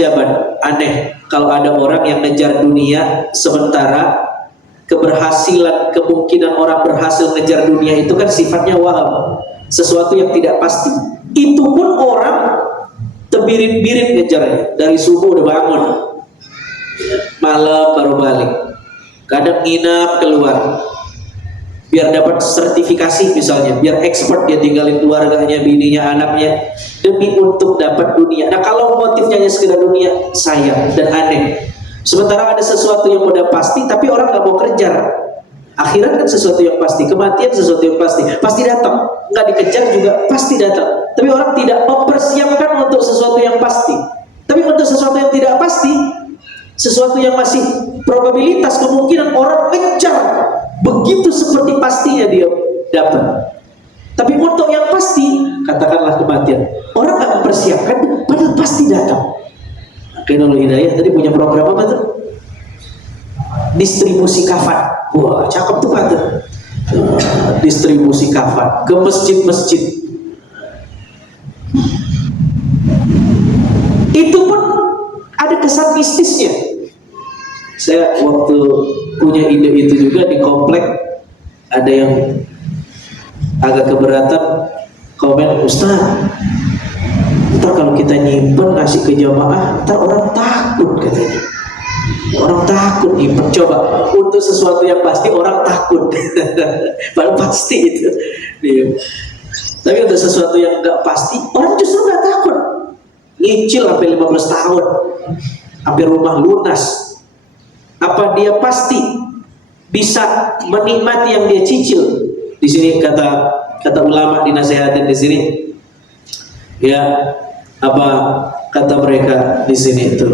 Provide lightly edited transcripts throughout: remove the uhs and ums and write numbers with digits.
ajaban, aneh kalau ada orang yang ngejar dunia sementara keberhasilan, kemungkinan orang berhasil ngejar dunia itu kan sifatnya waham, sesuatu yang tidak pasti. Itu pun orang terbirit-birit ngejarnya, dari subuh udah bangun, malam baru balik, kadang nginap keluar biar dapat sertifikasi misalnya, biar expert, dia tinggalin keluarganya, bininya, anaknya demi untuk dapat dunia. Nah kalau motifnya hanya sekedar dunia, sayang dan aneh. Sementara ada sesuatu yang udah pasti tapi orang nggak mau kejar. Akhirat kan sesuatu yang pasti, kematian sesuatu yang pasti datang, nggak dikejar juga pasti datang. Tapi orang tidak mempersiapkan untuk sesuatu yang pasti. Tapi untuk sesuatu yang tidak pasti, sesuatu yang masih probabilitas, kemungkinan orang kejar begitu seperti pastinya dia dapat. Tapi untuk yang pasti, katakanlah kematian, orang nggak mempersiapkan, padahal pasti datang. Kainul Hidayah tadi punya program apa tuh? Distribusi kafan. Wah, cakep tuh Pak tuh. Distribusi kafan ke masjid-masjid. Itu pun ada kesan mistisnya. Saya waktu punya ide itu juga di komplek, ada yang agak keberatan komen, Ustaz, ntar kalau kita nyimpen ngasih ke jamaah, ntar orang takut katanya. Orang takut nyimpen. Coba untuk sesuatu yang pasti orang takut, padahal pasti itu. Tapi untuk sesuatu yang nggak pasti, orang justru nggak takut. Nyicil sampai 15 tahun, sampai rumah lunas. Apa dia pasti bisa menikmati yang dia cicil? Di sini kata ulama dinasihatin di sini, ya apa kata mereka di sini itu?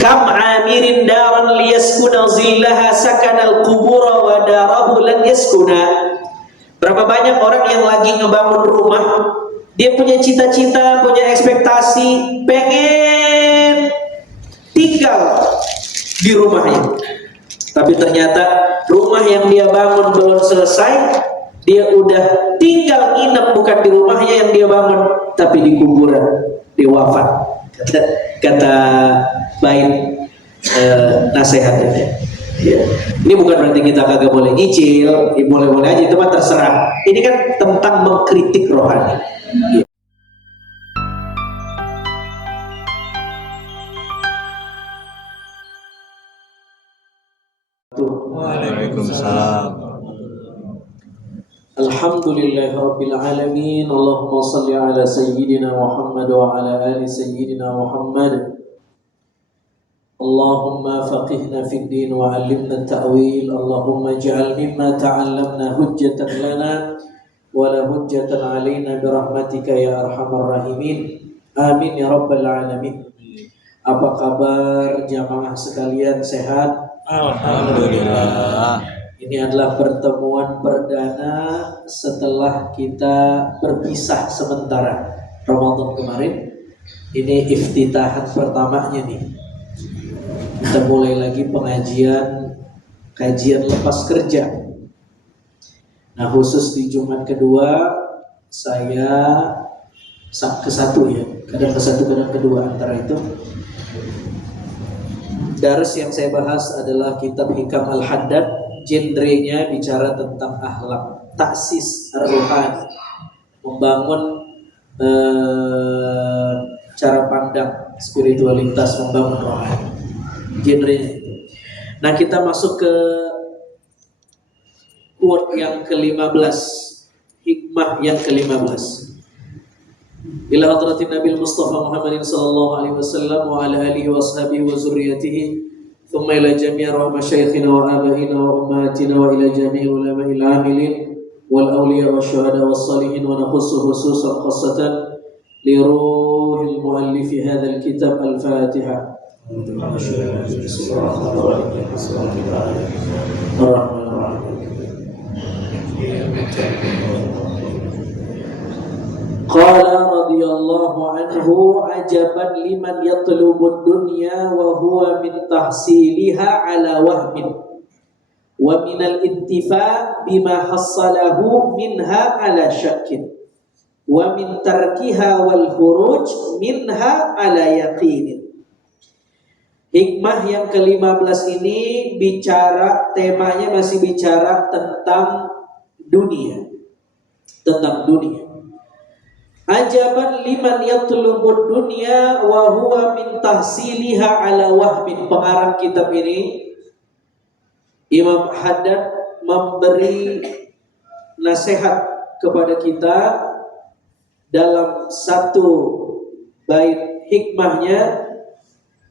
Kam amirin daran liyaskuna zillaha sakanal qubura wa darahu lan yaskuna. Berapa banyak orang yang lagi ngebangun rumah, dia punya cita-cita, punya ekspektasi, pengen tinggal di rumahnya, tapi ternyata rumah yang dia bangun belum selesai, dia udah tinggal nginep bukan di rumahnya yang dia bangun, tapi di kuburan, di wafat. Kata baik nasihatnya. Ya. Ini bukan berarti kita kagak boleh nyicil, boleh-boleh aja, itu mah terserah. Ini kan tentang mengkritik rohani. Ya. Waalaikumsalam. Alhamdulillahirabbil alamin. Allahumma shalli ala sayyidina Muhammad wa ala ali sayyidina Muhammad. Allahumma faqihna fid din wa 'allimna at-ta'wil. Allahumma ij'al mimma ta'allamna hujjatan lana wa la hujjatan 'alaina bi rahmatika ya arhamar rahimin. Amin ya rabbal alamin. Apa kabar jamaah sekalian, sehat? Alhamdulillah. Ini adalah pertemuan perdana setelah kita berpisah sementara Ramadan kemarin. Ini iftitahan pertamanya nih. Kita mulai lagi kajian lepas kerja. Nah khusus di Jumat kedua saya ke satu ya, kadang ke satu kadang kedua antara itu. Dars yang saya bahas adalah kitab Hikam Al-Haddad, genrenya bicara tentang akhlak, taksis ar-ruhani, membangun cara pandang spiritualitas, membangun rohani, genrenya itu. Nah kita masuk ke quote yang ke-15, hikmah yang ke-15. Ila hadratin Nabi Mustafa Muhammadin sallallahu alaihi wasallam wa ala alihi wa ashabihi wa zurriyyatihi thumma ila jami' masyayikhina wa abaina wa ummatina wa ila jami' ulama'il 'amilin wal awliya wa syuhada was salihin wa nakhussu khususan khassatan li ruhil muallif hadzal kitab al-Fatihah. Qala radhiyallahu anhu ajaban liman yatlubud dunya wa huwa min tahsiliha ala wahmin wa minal intifa' bima hassalahu minha ala syakkin. wa min tarkiha wal khuruj minha ala yaqinin. Hikmah yang ke-15 ini temanya masih bicara tentang dunia. Tentang dunia. Ajaban liman yatlubud dunya wa huwa min tahsiliha ala wahmin. Pengarang kitab ini Imam Haddad memberi nasihat kepada kita dalam satu bait hikmahnya.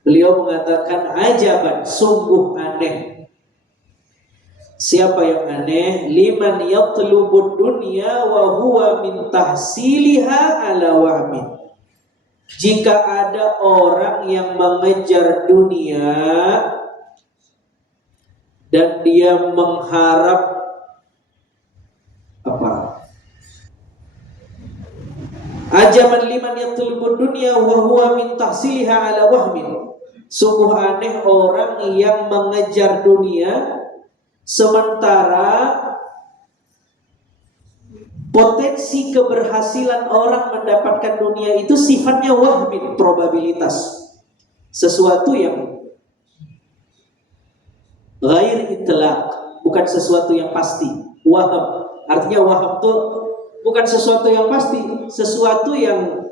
Beliau mengatakan ajaban, sungguh aneh. Siapa yang aneh? Liman yatlubud dunya wa huwa min tahsiliha ala wahmin. Jika ada orang yang mengejar dunia dan dia mengharap ajaban liman yatlubud dunya wa huwa min tahsiliha ala wahmin. Sungguh aneh orang yang mengejar dunia sementara potensi keberhasilan orang mendapatkan dunia itu sifatnya wahmin, probabilitas. Sesuatu yang ghair itlaq, bukan sesuatu yang pasti. Waham, artinya waham itu bukan sesuatu yang pasti, sesuatu yang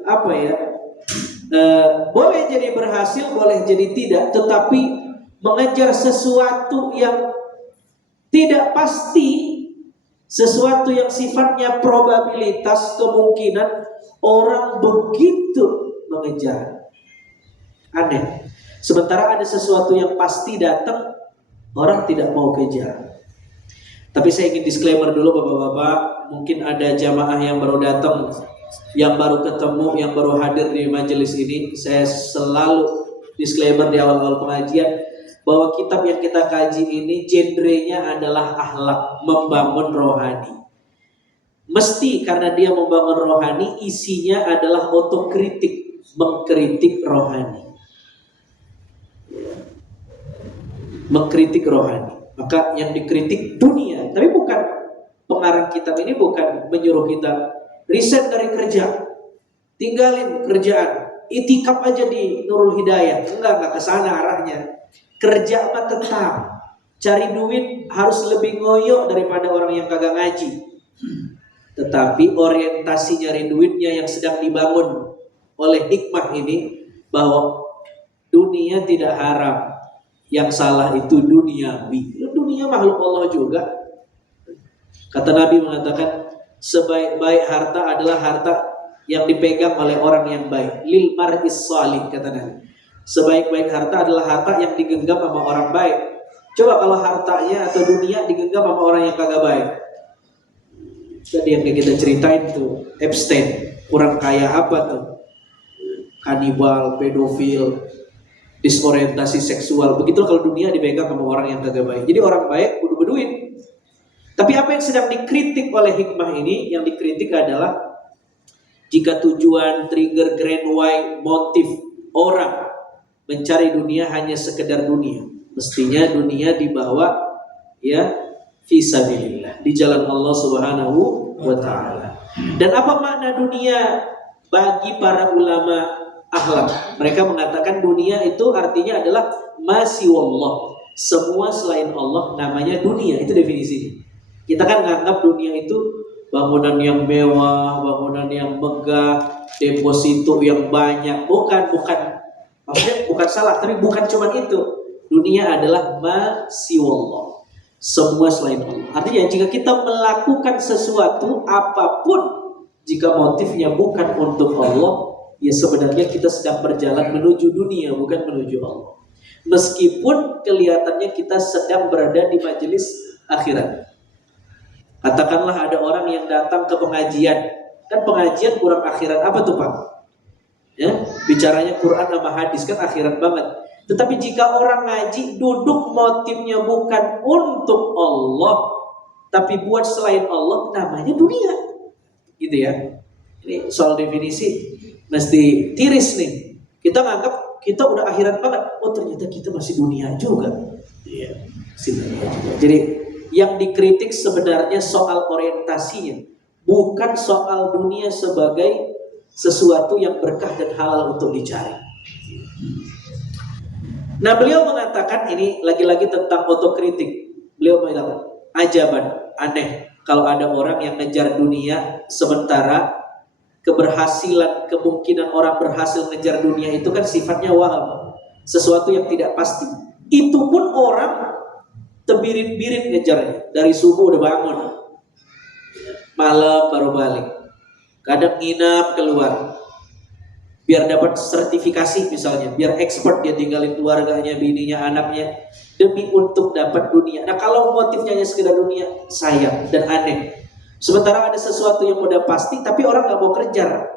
boleh jadi berhasil, boleh jadi tidak, tetapi mengejar sesuatu yang tidak pasti, sesuatu yang sifatnya probabilitas, kemungkinan orang begitu mengejar. Aneh. Sementara ada sesuatu yang pasti datang, orang tidak mau kejar. Tapi saya ingin disclaimer dulu Bapak-bapak, mungkin ada jamaah yang baru datang, yang baru ketemu, yang baru hadir di majelis ini. Saya selalu disclaimer di awal-awal pengajian bahwa kitab yang kita kaji ini genrenya adalah akhlak, membangun rohani. Mesti karena dia membangun rohani, isinya adalah otokritik, mengkritik rohani. Mengkritik rohani. Maka yang dikritik dunia, tapi bukan, pengarang kitab ini bukan menyuruh kita riset dari kerja, tinggalin kerjaan, itikaf aja di Nurul Hidayah. Enggak kesana arahnya. Kerja mah tetap, cari duit harus lebih ngoyo daripada orang yang kagak ngaji. Tetapi orientasi nyari duitnya yang sedang dibangun oleh hikmah ini, bahwa dunia tidak haram, yang salah itu duniawi. Dunia makhluk Allah juga. Kata Nabi mengatakan, sebaik-baik harta adalah harta yang dipegang oleh orang yang baik. Lil mar'is salih, kata Nabi. Sebaik-baik harta adalah harta yang digenggam sama orang baik. Coba kalau hartanya atau dunia digenggam sama orang yang kagak baik. Jadi yang kita ceritain tuh Epstein, orang kaya apa tuh? Kanibal, pedofil, disorientasi seksual. Begitu kalau dunia dipegang sama orang yang kagak baik. Jadi orang baik kudu berduit. Tapi apa yang sedang dikritik oleh hikmah ini? Yang dikritik adalah jika tujuan, trigger, grand why, motif orang mencari dunia hanya sekedar dunia, mestinya dunia dibawa ya fisabilillah, di jalan Allah Subhanahu wa taala. Dan apa makna dunia bagi para ulama akhlak? Mereka mengatakan dunia itu artinya adalah masiwallah, semua selain Allah namanya dunia. Itu definisinya. Kita kan nganggap dunia itu bangunan yang mewah, bangunan yang megah, deposito yang banyak. Bukan, maksudnya bukan salah, tapi bukan cuma itu. Dunia adalah masiwallah, semua selain Allah. Artinya jika kita melakukan sesuatu apapun, jika motifnya bukan untuk Allah, ya sebenarnya kita sedang berjalan menuju dunia, bukan menuju Allah. Meskipun kelihatannya kita sedang berada di majelis akhirat. Katakanlah ada orang yang datang ke pengajian, kan pengajian kurang akhirat apa tuh Pak? Ya, bicaranya Quran sama hadis, kan akhirat banget. Tetapi jika orang ngaji duduk motifnya bukan untuk Allah, tapi buat selain Allah, namanya dunia. Gitu ya. Ini soal definisi mesti tiris nih. Kita nganggap kita udah akhirat banget. Oh ternyata kita masih dunia juga. Iya, masih dunia juga. Jadi yang dikritik sebenarnya soal orientasinya, bukan soal dunia sebagai sesuatu yang berkah dan halal untuk dicari. Nah, beliau mengatakan ini lagi-lagi tentang otokritik. Beliau mengatakan, ajaban, aneh kalau ada orang yang ngejar dunia sementara keberhasilan, kemungkinan orang berhasil ngejar dunia itu kan sifatnya waham, sesuatu yang tidak pasti. Itu pun orang terbirit-birit ngejarnya, dari subuh udah bangun, malam baru balik, kadang nginap keluar biar dapat sertifikasi misalnya, biar expert dia tinggalin keluarganya, bininya, anaknya demi untuk dapat dunia. Nah, kalau motifnya hanya sekedar dunia, sayang dan aneh. Sementara ada sesuatu yang udah pasti tapi orang gak mau kejar.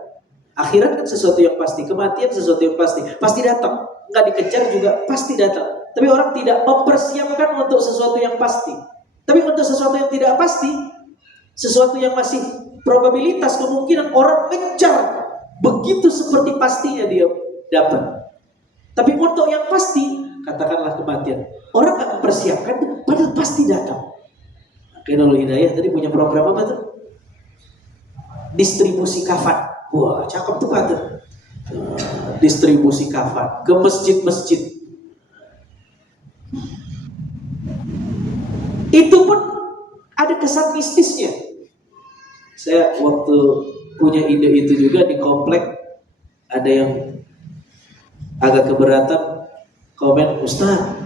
Akhirat kan sesuatu yang pasti, kematian sesuatu yang pasti datang, nggak dikejar juga pasti datang. Tapi orang tidak mempersiapkan untuk sesuatu yang pasti. Tapi untuk sesuatu yang tidak pasti, sesuatu yang masih probabilitas, kemungkinan orang ngejar begitu seperti pastinya dia dapat. Tapi untuk yang pasti, katakanlah kematian, orang nggak mempersiapkan, padahal pasti datang. Nurul Hidayah tadi punya program apa tuh? Distribusi kafan. Wah, cakep tuh Pak tuh. Distribusi kafan ke masjid-masjid. Itu pun ada kesan mistisnya. Saya waktu punya ide itu juga di komplek, ada yang agak keberatan komen, Ustaz,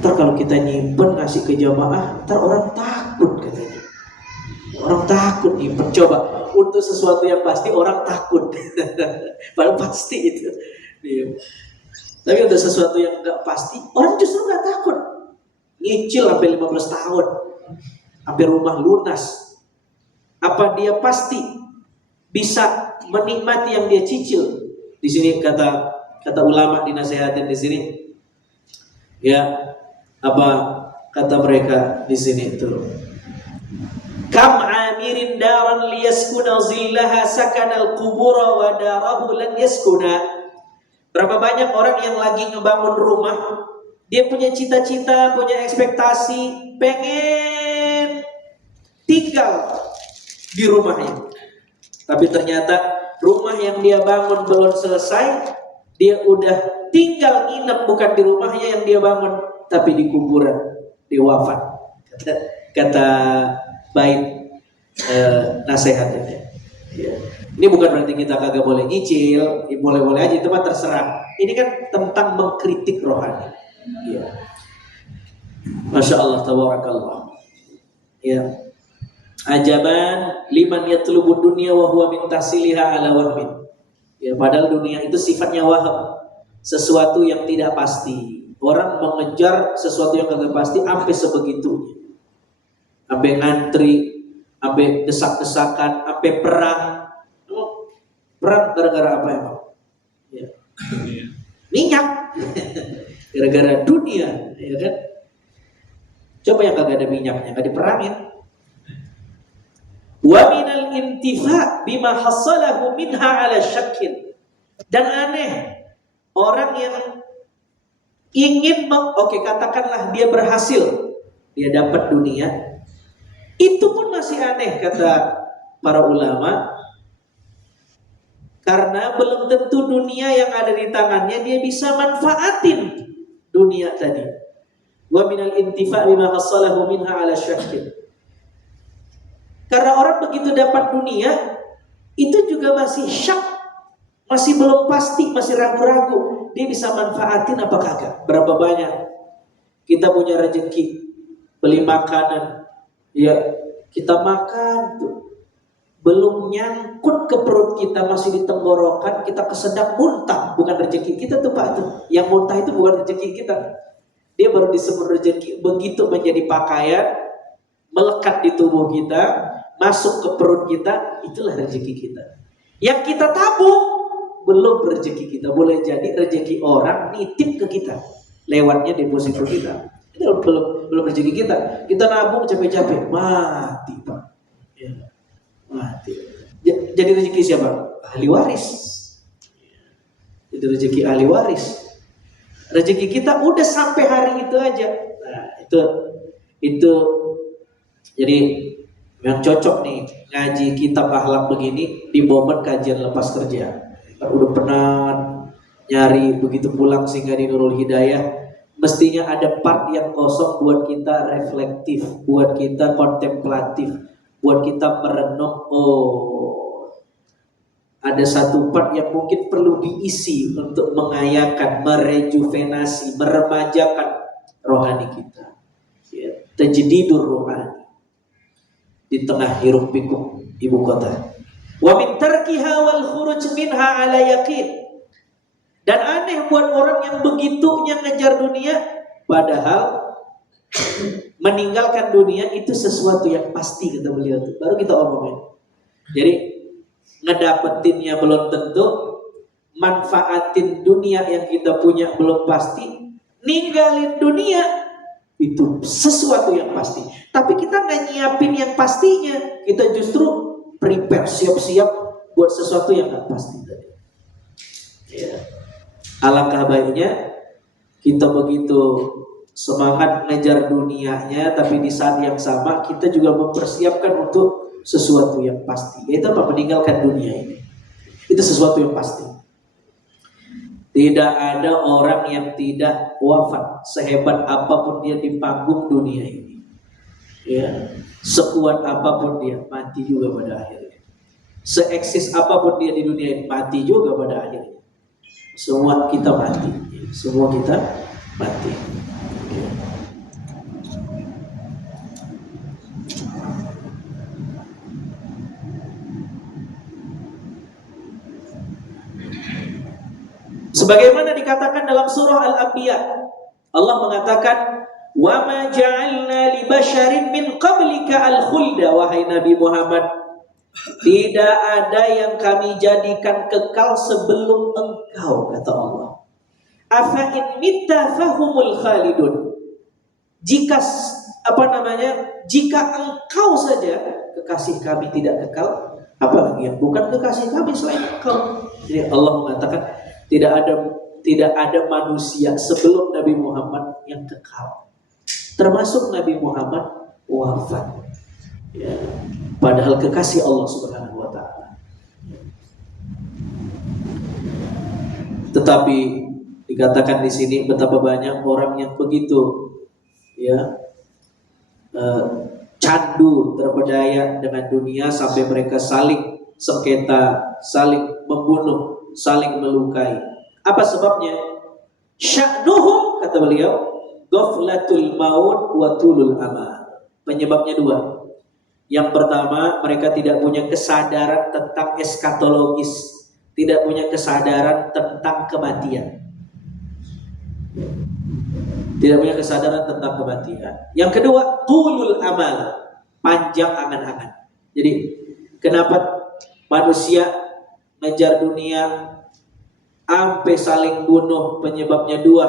ntar kalau kita nyimpen ngasih ke jamaah, ntar orang takut katanya. Orang takut nyimpen. Coba, untuk sesuatu yang pasti orang takut. Padahal pasti itu. Tapi untuk sesuatu yang gak pasti, orang justru gak takut. Nyicil sampai 15 tahun, sampai rumah lunas. Apa dia pasti bisa menikmati yang dia cicil? Di sini kata ulama dinasehatin di sini. Ya, apa kata mereka di sini itu? Kam amirin daran liyaskuna zillaha sakanal qubura wa darahu lan yaskuna. Berapa banyak orang yang lagi ngebangun rumah, dia punya cita-cita, punya ekspektasi, pengen tinggal di rumahnya. Tapi ternyata rumah yang dia bangun belum selesai, dia udah tinggal nginep bukan di rumahnya yang dia bangun, tapi di kuburan, di wafat. Kata baik nasihatnya. Ya. Ini bukan berarti kita kagak boleh nyicil, boleh-boleh aja, itu mah terserah. Ini kan tentang mengkritik rohani. Ya. Masya Allah, tabarakallah. Ya. Ajaban liman yatlubud dunya wa huwa min tahsiliha ala wahmin. Ya, padahal dunia itu sifatnya waham, sesuatu yang tidak pasti. Orang mengejar sesuatu yang kagak pasti sampai sebegitunya. Sampai ngantri, sampai desak-desakan, sampai perang. Perang gara-gara apa emang? Ya. Minyak. Gara-gara dunia, ya kan? Coba yang kagak ada minyaknya, nggak diperangin. Wa minal intifa bima hassalahu minha ala syakkin. Dan aneh, orang yang ingin katakanlah dia berhasil, dia dapat dunia, itu pun masih aneh kata para ulama, karena belum tentu dunia yang ada di tangannya dia bisa manfaatin dunia tadi. Wa minal intifa bima hassalahu minha ala syakkin. Karena orang begitu dapat dunia, itu juga masih syak, masih belum pasti, masih ragu-ragu. Dia bisa manfaatin apa kagak? Berapa banyak kita punya rezeki, beli makanan, ya kita makan tuh, belum nyangkut ke perut kita, masih di tenggorokan, kita kesedap muntah. Bukan rezeki kita tuh Pak tuh. Yang muntah itu bukan rezeki kita. Dia baru disebut rezeki begitu menjadi pakaian, melekat di tubuh kita, masuk ke perut kita, itulah rezeki kita. Yang kita tabung belum rezeki kita. Boleh jadi rezeki orang nitip ke kita, lewatnya deposito kita. Itu belum rezeki kita. Kita nabung capek-capek, mati Pak. Ya, mati. Jadi rezeki siapa? Ahli waris. Jadi rezeki ahli waris. Rezeki kita udah sampai hari itu aja. Nah, itu jadi Yang cocok nih ngaji kitab akhlak begini di momen kajian lepas kerja. Udah penat nyari, begitu pulang singgah di Nurul Hidayah, mestinya ada part yang kosong buat kita reflektif, buat kita kontemplatif, buat kita merenung. Oh, ada satu part yang mungkin perlu diisi untuk mengayakan, merejuvenasi, meremajakan rohani kita. Ya, tajdidur rohani di tengah hiruk pikuk ibu kota. Wa min tarkiha wal khuruj minha ala yaqin. Dan aneh buat orang yang begitunya ngejar dunia, padahal meninggalkan dunia itu sesuatu yang pasti, kata beliau itu. Baru kita omongin. Jadi ngedapetinnya belum tentu, manfaatin dunia yang kita punya belum pasti, ninggalin dunia itu sesuatu yang pasti. Tapi kita nggak nyiapin yang pastinya, kita justru prepare, siap-siap buat sesuatu yang nggak pasti tadi. Ya. Alangkah baiknya kita begitu semangat ngejar dunianya, tapi di saat yang sama kita juga mempersiapkan untuk sesuatu yang pasti, yaitu apa? Meninggalkan dunia ini. Itu sesuatu yang pasti. Tidak ada orang yang tidak wafat, sehebat apapun dia di panggung dunia ini. Ya, sekuat apapun dia, mati juga pada akhirnya. Seeksis apapun dia di dunia ini, mati juga pada akhirnya. Semua kita mati, semua kita mati. Sebagaimana dikatakan dalam surah Al-Anbiya, Allah mengatakan, "Wa ma ja'alna li basharin min qablika al-khulda", wahai Nabi Muhammad, tidak ada yang kami jadikan kekal sebelum engkau, kata Allah. Afa in mitta fahumul khalidun. Jika jika engkau saja kekasih kami tidak kekal, apalagi yang bukan kekasih kami selain engkau. Jadi Allah mengatakan tidak ada manusia sebelum Nabi Muhammad yang kekal. Termasuk Nabi Muhammad wafat. Ya, padahal kekasih Allah Subhanahu wa taala. Tetapi dikatakan di sini betapa banyak orang yang begitu candu, terpedaya dengan dunia sampai mereka saling sengketa, saling membunuh, saling melukai. Apa sebabnya? Sya'nuhum, kata beliau, ghaflatul maut wa tulul amal. Penyebabnya dua. Yang pertama, mereka tidak punya kesadaran tentang eskatologis, tidak punya kesadaran tentang kematian. Tidak punya kesadaran tentang kematian. Yang kedua, tulul amal, panjang angan-angan. Jadi, kenapa manusia ngejar dunia sampai saling bunuh? Penyebabnya dua.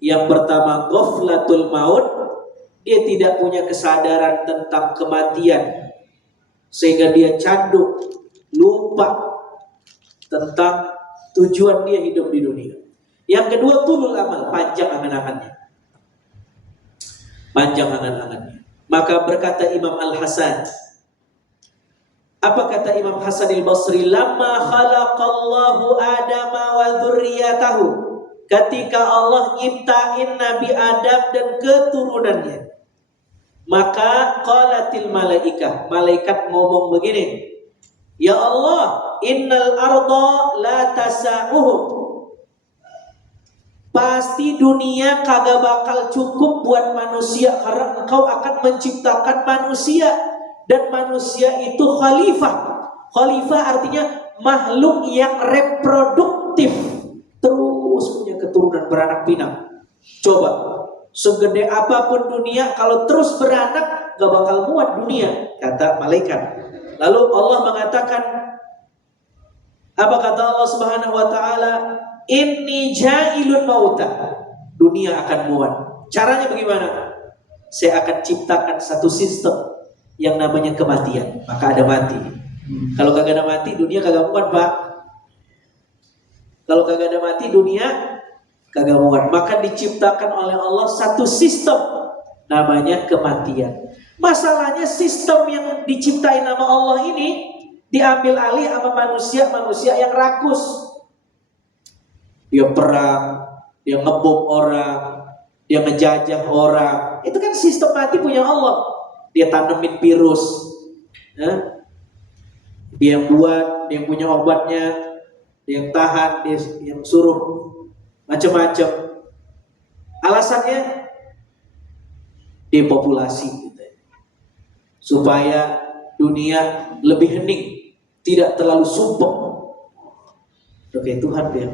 Yang pertama, ghaflatul maut, dia tidak punya kesadaran tentang kematian, sehingga dia candu, lupa tentang tujuan dia hidup di dunia. Yang kedua, tulul amal, panjang angan-angannya. Panjang angan-angannya. Maka berkata Imam Al-Hasan, apa kata Imam Hasan al-Basri? Lamma khalaqallahu Adama wa dzurriyyatahu, ketika Allah nyiptain Nabi Adam dan keturunannya, maka qalatil malaikah, malaikat ngomong begini, ya Allah, innal arda la tasa'uhum, pasti dunia kagak bakal cukup buat manusia, karena engkau akan menciptakan manusia, dan manusia itu khalifah. Khalifah artinya makhluk yang reproduktif, terus punya keturunan, beranak pinak. Coba segede apapun dunia, kalau terus beranak gak bakal muat dunia, kata malaikat. Lalu Allah mengatakan, apa kata Allah Subhanahu wa taala? Inni ja'ilun mauta, dunia akan muat. Caranya bagaimana? Saya akan ciptakan satu sistem yang namanya kematian, maka ada mati. Kalau kagak ada mati, dunia kagak muat, Pak. Kalau kagak ada mati, dunia kagak muat. Maka diciptakan oleh Allah satu sistem namanya kematian. Masalahnya sistem yang diciptain nama Allah ini diambil alih sama manusia yang rakus. Dia perang, dia ngebom orang, dia ngejajah orang. Itu kan sistem mati punya Allah. Dia tanemin virus, ya. Dia yang buat, dia yang punya obatnya, dia yang tahan, dia yang suruh macam-macam. Alasannya depopulasi gitu, supaya dunia lebih hening, tidak terlalu sumpek. Oke, Tuhan dia.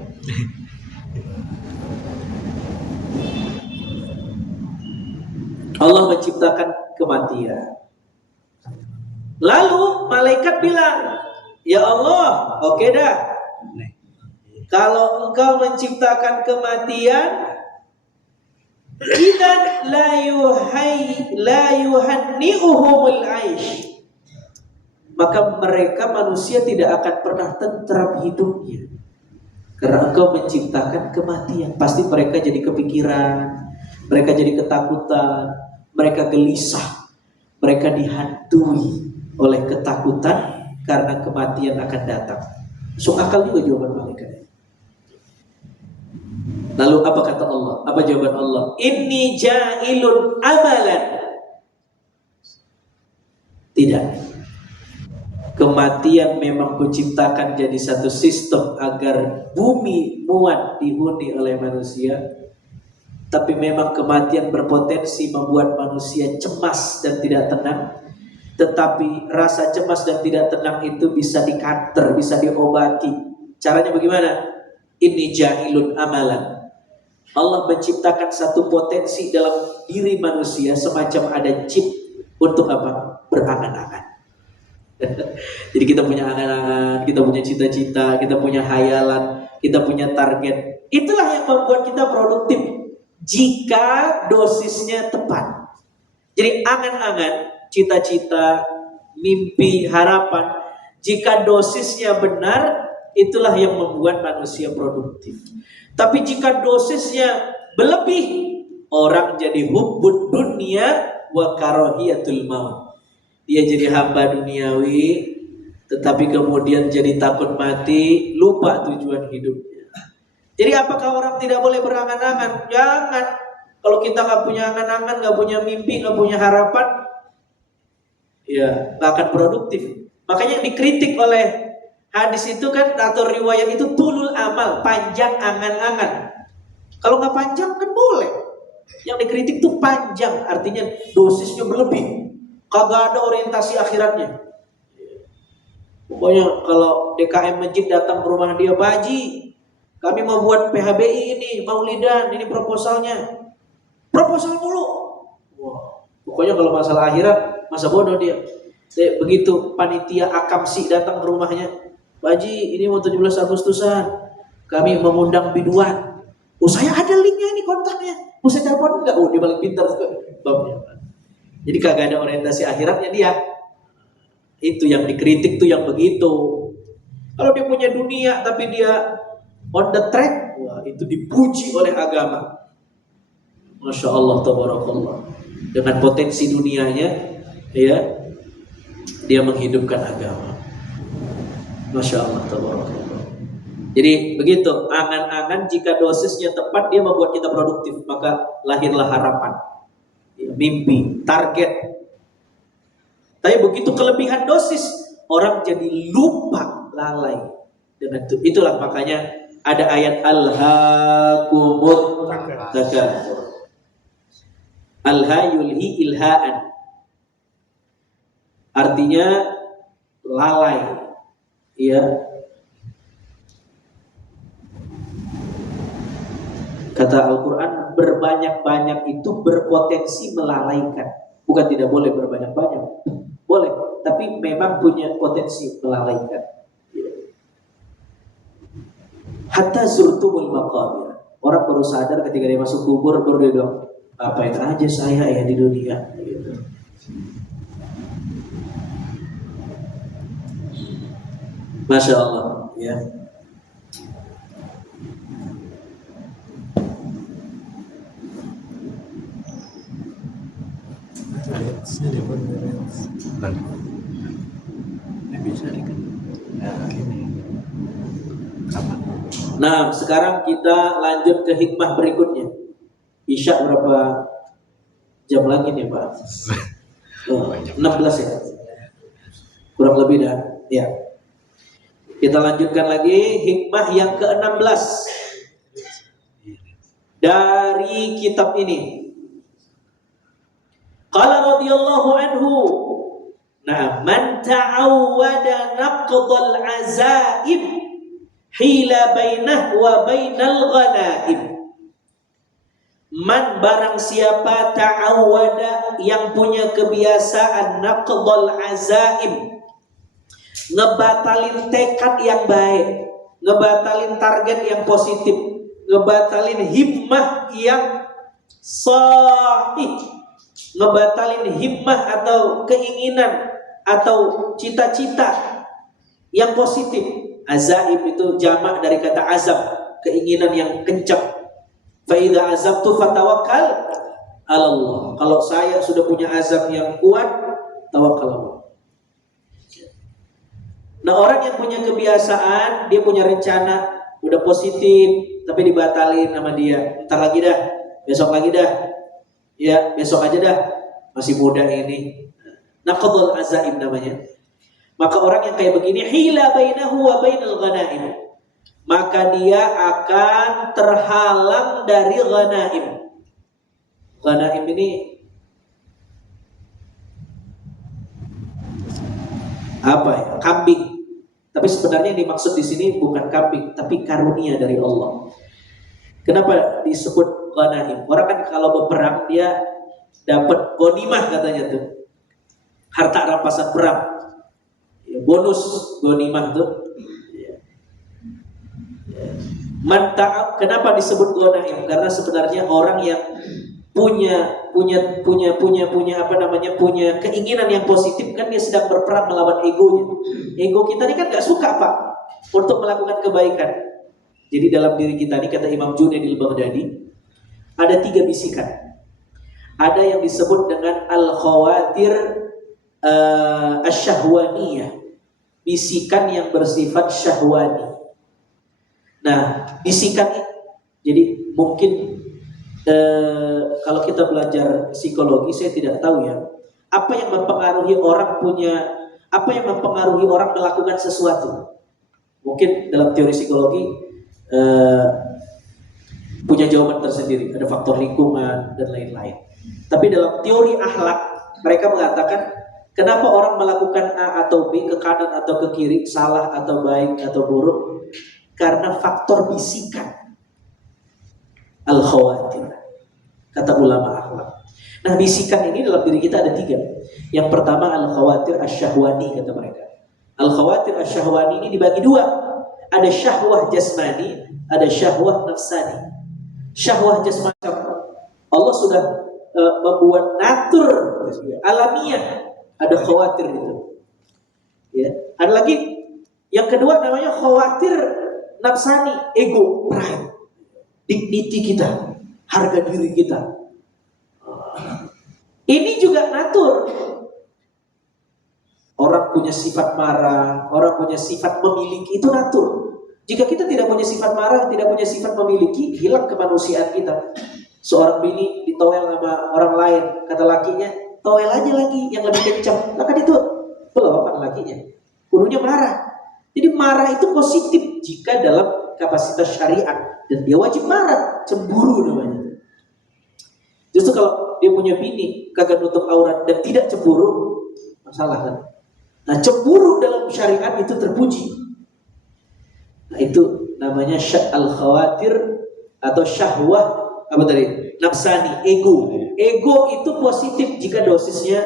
Allah menciptakan kematian. Lalu malaikat bilang, ya Allah, oke dah. Kalau engkau menciptakan kematian, idan la yuhanni'uhumul aish, maka mereka manusia tidak akan pernah tentram hidupnya. Karena engkau menciptakan kematian, pasti mereka jadi kepikiran, mereka jadi ketakutan, mereka gelisah, mereka dihantui oleh ketakutan karena kematian akan datang. Masuk akal juga jawaban malaikat. Lalu apa kata Allah? Apa jawaban Allah? Inni ja'ilun amalan. Tidak. Kematian memang kuciptakan jadi satu sistem agar bumi muat dihuni oleh manusia. Tapi memang kematian berpotensi membuat manusia cemas dan tidak tenang. Tetapi rasa cemas dan tidak tenang itu bisa dikanter, bisa diobati. Caranya bagaimana? Inni ja'ilun amalan. Allah menciptakan satu potensi dalam diri manusia, semacam ada chip untuk apa? Berangan-angan. Jadi kita punya angan-angan, kita punya cita-cita, kita punya hayalan, kita punya target. Itulah yang membuat kita produktif jika dosisnya tepat. Jadi angan-angan, cita-cita, mimpi, harapan, jika dosisnya benar, itulah yang membuat manusia produktif. Tapi jika dosisnya berlebih, orang jadi hubbud dunia wa karahiyatul maut. Dia jadi hamba duniawi, tetapi kemudian jadi takut mati, lupa tujuan hidupnya. Jadi apakah orang tidak boleh berangan-angan? Jangan. Kalau kita nggak punya angan-angan, nggak punya mimpi, nggak punya harapan, ya nggak akan produktif. Makanya yang dikritik oleh hadis itu kan, atau riwayat itu tulul amal, panjang angan-angan. Kalau nggak panjang kan boleh. Yang dikritik tuh panjang, artinya dosisnya berlebih, kagak ada orientasi akhiratnya. Pokoknya kalau DKM Masjid datang ke rumah dia, Pak Haji, kami mau buat PHBI ini, maulidan, ini proposalnya. Proposal mulu. Wah, pokoknya kalau masalah akhirat, masa bodoh dia. Begitu panitia akamsi datang ke rumahnya, Pak Haji, ini mau 17 Agustusan, kami mengundang biduan. Oh, saya ada linknya ini, kontaknya. Mau saya telepon enggak? Oh, dia paling pintar babnya. Jadi kagak ada orientasi akhiratnya dia. Itu yang dikritik tuh yang begitu. Kalau dia punya dunia tapi dia on the track, wah, itu dipuji oleh agama. Masya Allah, tabarakallah. Dengan potensi dunianya, ya, dia menghidupkan agama. Masya Allah, tabarakallah. Jadi begitu, angan-angan jika dosisnya tepat, dia membuat kita produktif, maka lahirlah harapan, mimpi, target. Tapi begitu kelebihan dosis, orang jadi lupa, lalai dengan itu. Itulah makanya ada ayat alhaakumut takatsur. Alha yulhi ilhaan, artinya lalai, ya. Kata Al-Quran, berbanyak-banyak itu berpotensi melalaikan. Bukan tidak boleh berbanyak-banyak, boleh, tapi memang punya potensi melalaikan. Hatta zurtumul maqabir. Orang baru sadar ketika dia masuk kubur, baru dia bilang, apain aja saya ya di dunia, gitu. Masya Allah, ya. Nah, sekarang kita lanjut ke hikmah berikutnya. Isya berapa jam lagi nih Pak? 16 ya? Kurang lebih dah. Ya. Kita lanjutkan lagi hikmah yang ke-16 dari kitab ini. Qala radhiyallahu anhu, nah, man ta'awwada naqdal azaib hila bainah wa bainal ghanaim. Man, barang siapa ta'awwada, yang punya kebiasaan naqdal azaim, ngebatalin tekad yang baik, ngebatalin target yang positif, ngebatalin himmah yang sahih, ngebatalin himmah atau keinginan atau cita-cita yang positif. Azaim itu jamak dari kata azam, keinginan yang kencang. Fa idza azabtu fatawakkal 'ala Allah. Kalau saya sudah punya azam yang kuat, tawakal Allah. Nah, orang yang punya kebiasaan, dia punya rencana, udah positif, tapi dibatalin sama dia. Ntar lagi dah, besok lagi dah, ya besok aja dah, masih muda ini. Naqdul azaim namanya. Maka orang yang kayak begini, hila bainahu wa bainal ghanaim, maka dia akan terhalang dari ghanaim. Ghanaim ini apa ya? Kambing. Tapi sebenarnya yang dimaksud di sini bukan kambing, tapi karunia dari Allah. Kenapa disebut ghanaim? Orang kan kalau berperang dia dapat ghanimah katanya tuh, harta rampasan perang, ya, bonus ghanimah tuh. Kenapa disebut ghanaim? Karena sebenarnya orang yang punya keinginan yang positif, kan dia sedang berperang melawan egonya. Ego kita ini kan gak suka Pak untuk melakukan kebaikan. Jadi dalam diri kita ini, kata Imam Junaid al-Baghdadi, ada 3 bisikan. Ada yang disebut dengan al-khawatir asyahwaniyah, bisikan yang bersifat syahwani. Nah, bisikan ini, jadi mungkin kalau kita belajar psikologi, saya tidak tahu ya, apa yang mempengaruhi orang melakukan sesuatu. Mungkin dalam teori psikologi punya jawaban tersendiri, ada faktor lingkungan dan lain-lain. Tapi dalam teori akhlak, mereka mengatakan kenapa orang melakukan A atau B, ke kanan atau ke kiri, salah atau baik atau buruk, karena faktor bisikan. Al-khawatir, kata ulama akhlak. Nah, bisikan ini dalam diri kita ada 3. Yang pertama al-khawatir asyahwani, kata mereka. Al-khawatir asyahwani ini dibagi 2. Ada syahwah jasmani, ada syahwah nafsani. Syahwah jasmani, Allah sudah membuat natur alamiah, ada khawatir itu. Ya. Ada lagi yang kedua namanya khawatir nafsani, ego, pride. Dignity kita, harga diri kita. Ini juga natur. Orang punya sifat marah, orang punya sifat memiliki, itu natur. Jika kita tidak punya sifat marah, tidak punya sifat memiliki, hilang kemanusiaan kita. Seorang bini ditowel sama orang lain, kata lakinya, towel aja lagi yang lebih kencang. Maka itu pelawak lakinya, kudunya marah. Jadi marah itu positif jika dalam kapasitas syariat. Dan dia wajib marah, cemburu namanya. Justru kalau dia punya bini kagak nutup aurat dan tidak cemburu, masalah kan. Nah, cemburu dalam syariat itu terpuji. Nah, itu namanya al-khawatir atau syahwah apa tadi? Nafsani, ego. Ego itu positif jika dosisnya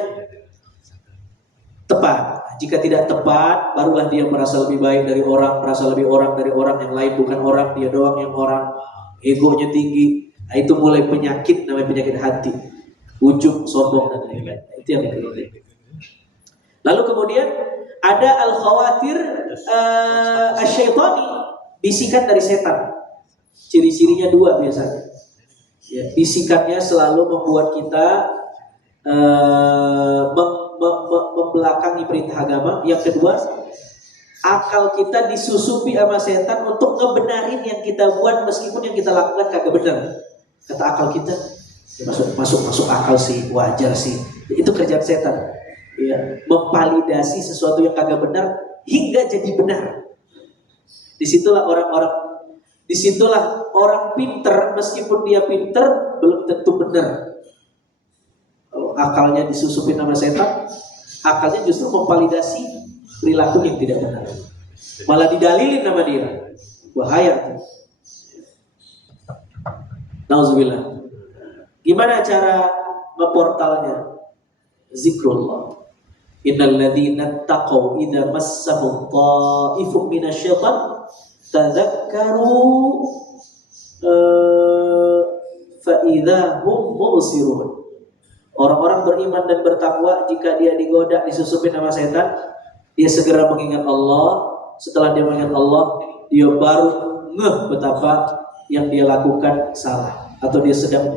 tepat. Jika tidak tepat, barulah dia merasa lebih baik dari orang, merasa lebih orang dari orang, yang lain bukan orang, dia doang yang orang. Egonya tinggi. Nah, itu mulai penyakit, namanya penyakit hati. Ujub, sombong dan lain-lain. Itu yang kedua. Lalu kemudian ada al-khawatir asyaitani, bisikan dari setan. Ciri-cirinya 2 biasanya. Ya, bisikannya selalu membuat kita membelakangi perintah agama. Yang kedua, akal kita disusupi sama setan untuk ngebenarin yang kita buat meskipun yang kita lakukan kagak benar. Kata akal kita, ya masuk akal sih, wajar sih. Itu kerjaan setan. Ya, memvalidasi sesuatu yang kagak benar hingga jadi benar. Disitulah orang pinter, meskipun dia pinter belum tentu benar. Kalau akalnya disusupin sama setan, akalnya justru memvalidasi perilaku yang tidak benar. Malah didalilin sama dia. Bahaya tuh. Nauzubillah. Gimana cara ngeportalnya? Zikrullah. Innal ladzina taqaw idza massahum ta'ifun minasyaitan tadzakkaru fa idza hum mubsirun. Orang-orang beriman dan bertakwa jika dia digoda, disusupin sama setan, dia segera mengingat Allah. Setelah dia mengingat Allah, dia baru ngeh betapa yang dia lakukan salah, atau dia sedang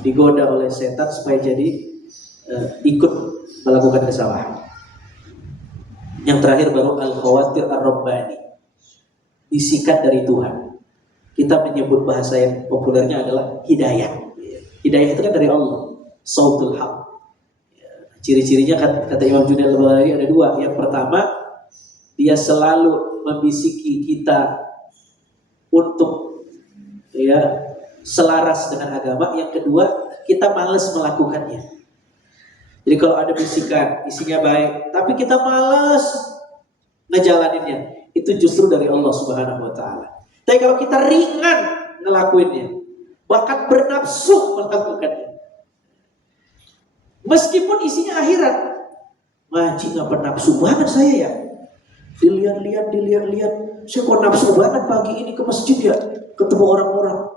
digoda oleh setan supaya jadi ikut melakukan kesalahan. Yang terakhir baru al-khawatir ar-rabbani, bisikan dari Tuhan. Kita menyebut bahasa yang populernya adalah hidayah. Hidayah itu kan dari Allah, sautul haq. Ciri-cirinya kata Imam Junaid al-Baghdadi ada dua. Yang pertama, dia selalu membisiki kita untuk selaras dengan agama. Yang kedua, kita malas melakukannya. Jadi kalau ada bisikan, isinya baik, tapi kita malas ngejalaninnya, itu justru dari Allah Subhanahu wa Ta'ala. Tapi kalau kita ringan ngelakuinnya, bahkan bernafsu melakukannya, meskipun isinya akhirat, ngaji nggak bernafsu banget saya ya, dilihat, saya kok nafsu banget pagi ini ke masjid ya, ketemu orang-orang,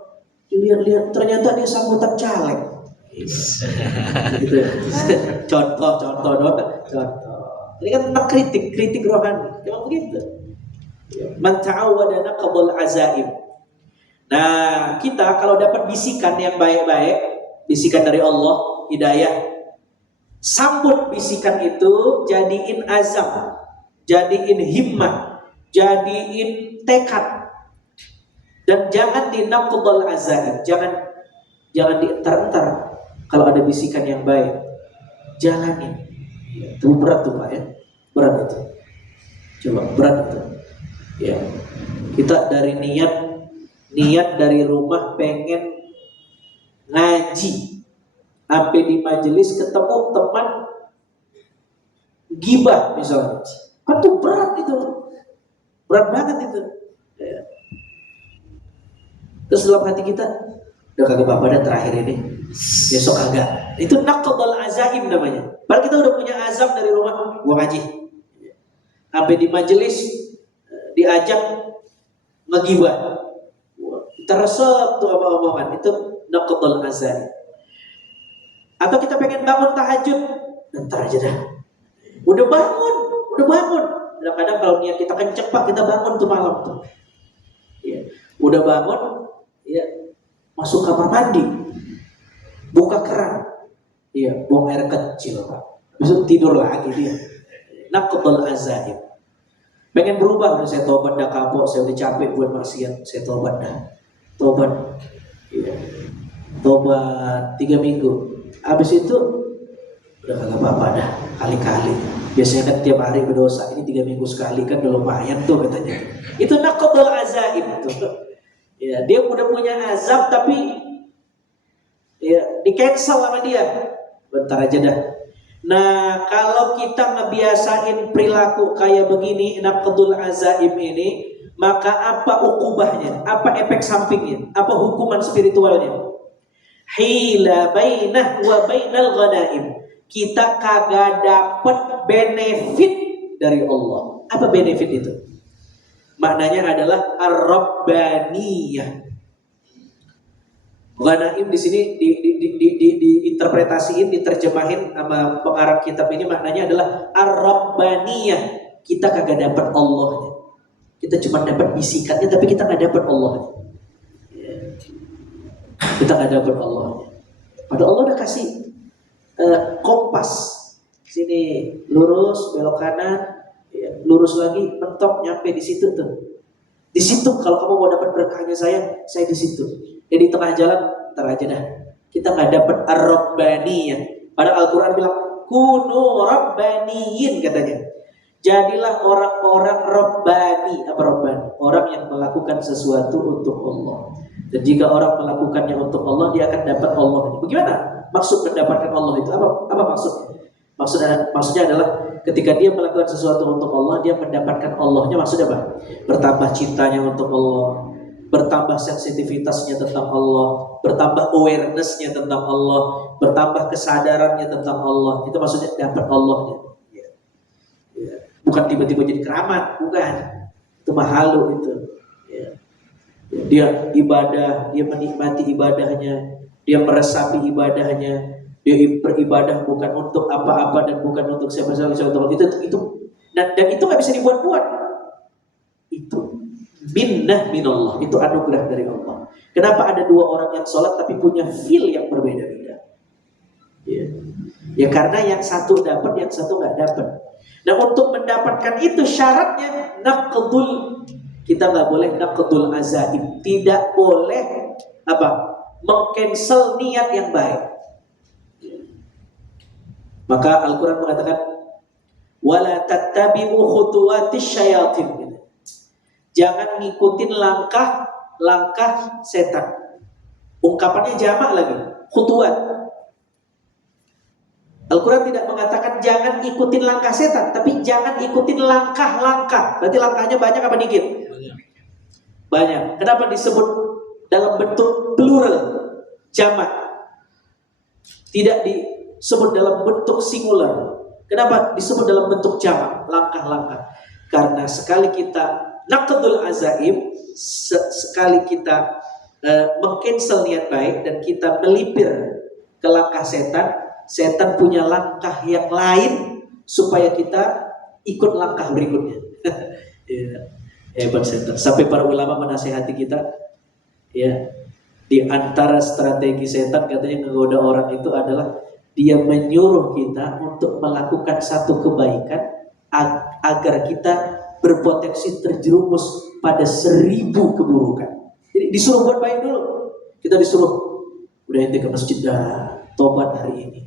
dilihat, ternyata dia sambutan caleg. Gitu. Contoh. Ini kan tentang kritik rohani. Memang begitu. Man ta'awwada naqdal azaim. Nah, kita kalau dapat bisikan yang baik-baik, bisikan dari Allah, hidayah, sambut bisikan itu, jadiin azam, jadiin himmah, jadiin tekad. Dan jangan dinaqdal azaim, jangan dientar-entar. Kalau ada bisikan yang baik, jalanin. Itu berat tuh Pak ya, berat itu. Coba berat itu. Ya, kita dari niat dari rumah pengen ngaji, sampai di majelis ketemu teman gibah misalnya, kan tuh berat itu, berat banget itu. Ya. Terus dalam hati kita, udah kagak apa-apa dah terakhir ini, besok kagak. Itu naqdal azaim namanya. Padahal kita udah punya azam dari rumah, gua ngaji. Sampai di majelis diajak ngegibah, kita resep tuh omongan, itu naqdal azaim. Atau kita pengen bangun tahajud, ntar aja dah. Udah bangun. Kadang-kadang kalau niat kita kenceng Pak, kita bangun tuh malam tuh. Ya. Udah bangun, ya, masuk kamar mandi, buka keran, iya, buang air kecil Pak, besok tidur lagi dia. Naqdal azaim. Pengen berubah, saya tobat dah kapok, saya udah capek buat maksiat, saya tobat dah. Tobat, iya. Tobat 3 minggu. Habis itu udah kagak apa-apa dah, kali-kali. Biasanya kan tiap hari berdosa, ini 3 minggu sekali kan udah lumayan tuh katanya. Itu naqdal azaim tuh. Ya, dia udah punya azab tapi ya di cancel sama dia. Bentar aja dah. Nah, kalau kita ngebiasain perilaku kayak begini, naqdul azaim ini, maka apa ukubahnya? Apa efek sampingnya? Apa hukuman spiritualnya? Hila bainah wa bainal ghanaim. Kita kagak dapat benefit dari Allah. Apa benefit itu? Maknanya adalah ar-rabbaniyah. Ghanaim di sini diinterpretasiin, diterjemahin sama pengarang kitab ini, maknanya adalah ar-rabbaniyah. Kita kagak dapat Allahnya. Kita cuma dapat bisikannya, tapi kita nggak dapat Allahnya. Kita nggak dapat Allahnya. Padahal Allah udah kasih kompas. Sini lurus, belok kanan, ya, lurus lagi, mentok nyampe di situ tuh. Di situ kalau kamu mau dapat berkahnya saya di situ. Ya di tengah jalan, ntar aja dah. Kita nggak dapat ar-rabbaniyah. Padahal Al-Quran bilang kunu rabbaniyin katanya. Jadilah orang-orang rabbani. Apa rabbani? Orang yang melakukan sesuatu untuk Allah. Dan jika orang melakukannya untuk Allah, dia akan dapat Allah. Bagaimana maksud mendapatkan Allah itu? Apa maksudnya? Maksudnya adalah ketika dia melakukan sesuatu untuk Allah, dia mendapatkan Allahnya. Maksudnya apa? Bertambah cintanya untuk Allah, bertambah sensitivitasnya tentang Allah, bertambah awarenessnya tentang Allah, bertambah kesadarannya tentang Allah. Itu maksudnya dapat Allahnya. Ya. Bukan tiba-tiba jadi keramat, bukan. Itu mahalu itu. Ya. Dia ibadah, dia menikmati ibadahnya, dia meresapi ibadahnya. Dia beribadah bukan untuk apa-apa dan bukan untuk siapa-siapa itu dan itu nggak bisa dibuat-buat. Itu minnah minallah, itu anugerah dari Allah. Kenapa ada dua orang yang sholat tapi punya feel yang berbeda-beda? Ya karena yang satu dapat, yang satu nggak dapat. Nah untuk mendapatkan itu syaratnya naqdul, kita nggak boleh naqdul azaim, tidak boleh mengcancel niat yang baik. Maka Al-Quran mengatakan wala tattabi'u khutuwatis syayatin. Jangan ngikutin langkah setan. Ungkapannya jamak lagi, khutuwat. Al-Quran tidak mengatakan jangan ikutin langkah setan, tapi jangan ikutin langkah-langkah. Berarti langkahnya banyak apa dikit? Banyak. Kenapa disebut dalam bentuk plural, jamak? Tidak disebut dalam bentuk singular. Kenapa disebut dalam bentuk jamak, langkah-langkah? Karena sekali kita naqdul azaim, sekali kita mengcancel niat baik dan kita melipir ke langkah setan punya langkah yang lain supaya kita ikut langkah berikutnya. Ya, hebat setan. Sampai para ulama menasihati kita, ya, di antara strategi setan katanya menggoda orang itu adalah dia menyuruh kita untuk melakukan satu kebaikan agar kita berpotensi terjerumus pada 1000 keburukan. Jadi disuruh buat baik dulu. Kita disuruh, udah ente ke masjid dah, tobat hari ini.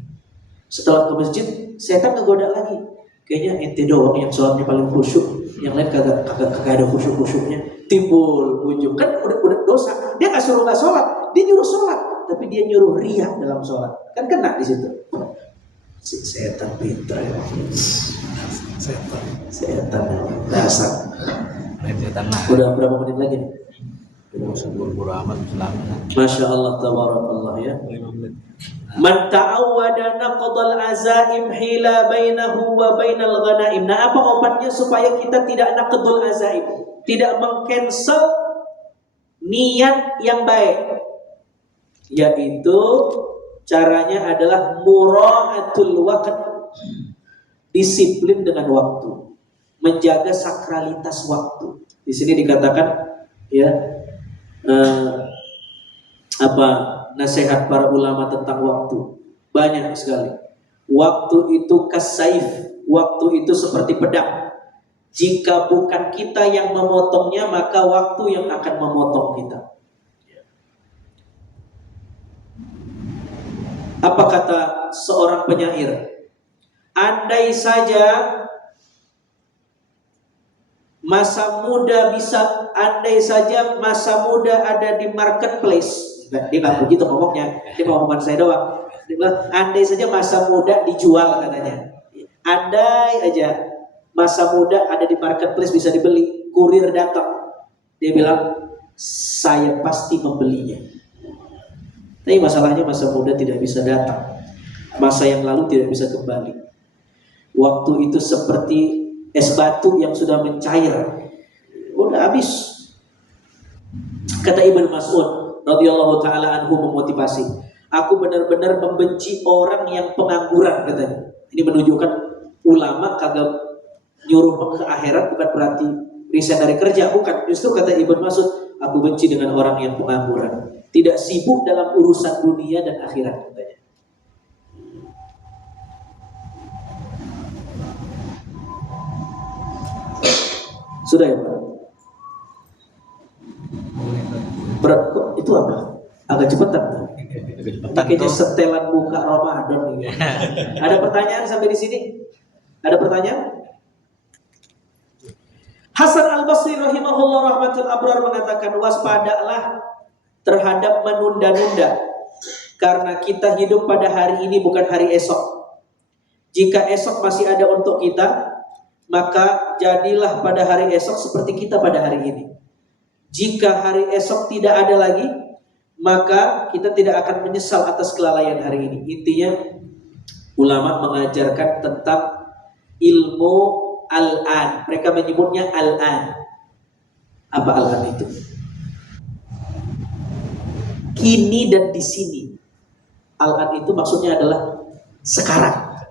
Setelah ke masjid, setan ngegoda lagi. Kayaknya ente doang yang sholatnya paling khusyuk, yang lain kagak ada khusyuk-khusyuknya. Timbul ujung, kan udah dosa. Dia nggak suruh nggak sholat, dia nyuruh sholat, tapi dia nyuruh riya dalam sholat. Kan kena di situ. Si setan pintar ya. Setan dasar. Udah berapa menit lagi nih? Masya Allah, tabarakallah ya. Man ta'awwada naqdal azaim hila bainahu wa bainal ghanaim. Nah, apa obatnya supaya kita tidak naqdul azaim, tidak mengcancel niat yang baik? Yaitu caranya adalah mura'atul waqt, disiplin dengan waktu, menjaga sakralitas waktu. Di sini dikatakan ya nasihat para ulama tentang waktu banyak sekali. Waktu itu kasaif, waktu itu seperti pedang. Jika bukan kita yang memotongnya, maka waktu yang akan memotong kita. Apa kata seorang penyair? Andai saja masa muda ada di marketplace. Dia nggak begitu ngomongnya, dia mau ngomong saya doang. Dia bilang, andai saja masa muda dijual katanya. Andai aja masa muda ada di marketplace bisa dibeli, kurir datang, dia bilang saya pasti membelinya. Tapi masalahnya masa muda tidak bisa datang, masa yang lalu tidak bisa kembali. Waktu itu seperti es batu yang sudah mencair, udah habis. Kata Ibnu Mas'ud radhiyallahu taala anhu memotivasi, aku benar-benar membenci orang yang pengangguran katanya. Ini menunjukkan ulama kagak nyuruh ke akhirat bukan berarti resign dari kerja, bukan. Justru kata Ibnu Mas'ud, aku benci dengan orang yang pengangguran, tidak sibuk dalam urusan dunia dan akhirat katanya. Sudah ya Pak? Itu apa? Agak cepetan tuh. Kayaknya setelan buka Ramadan nih. Ada pertanyaan sampai di sini? Ada pertanyaan? Hasan Al-Basri rahimahullah rahmatul abrar mengatakan, waspadalah terhadap menunda-nunda, karena kita hidup pada hari ini bukan hari esok. Jika esok masih ada untuk kita, maka jadilah pada hari esok seperti kita pada hari ini. Jika hari esok tidak ada lagi, maka kita tidak akan menyesal atas kelalaian hari ini. Intinya ulama mengajarkan tentang ilmu al-an. Mereka menyebutnya al-an. Apa al-an itu? Kini dan di sini. Al-an itu maksudnya adalah sekarang.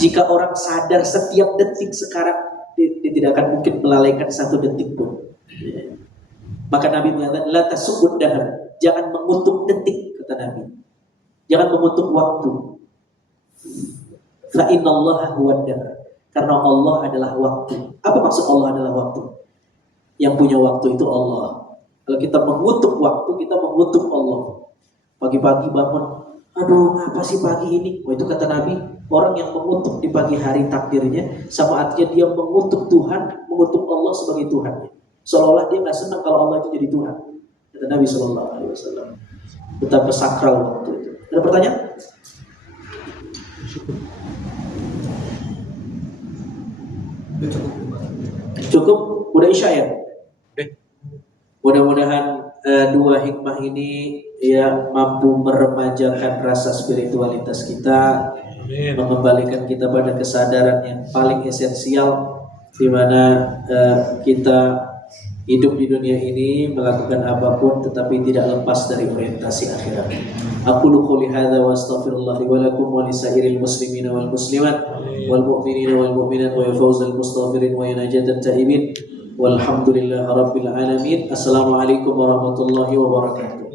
Jika orang sadar setiap detik sekarang, dia tidak akan mungkin melalaikan satu detik pun. Maka Nabi mengatakan, la tasubud dahr, jangan mengutuk detik, kata Nabi. Jangan mengutuk waktu. Fa innallaha huwad dahr, karena Allah adalah waktu. Apa maksud Allah adalah waktu? Yang punya waktu itu Allah. Kalau kita mengutuk waktu, kita mengutuk Allah. Pagi-pagi bangun, aduh ngapa sih pagi ini? Oh, itu kata Nabi, orang yang mengutuk di pagi hari takdirnya, sama artinya dia mengutuk Tuhan, mengutuk Allah sebagai Tuhannya. Seolah-olah dia nggak senang kalau Allah itu jadi Tuhan. Kata Nabi SAW. Betapa sakral waktu itu. Ada pertanyaan? Cukup? Udah isya ya? Mudah-mudahan dua hikmah ini ya mampu meremajakan rasa spiritualitas kita, mengembalikan kita pada kesadaran yang paling esensial, di mana kita hidup di dunia ini melakukan apapun tetapi tidak lepas dari orientasi akhirat. Aku qouli hadza wa astaghfirullah li wa lakum wa lisairil muslimina wal muslimat wal mu'minina wal mu'minat wa fawzal mustaghfirin wa najatan taibin walhamdulillahi rabbil alamin. Assalamualaikum warahmatullahi wabarakatuh.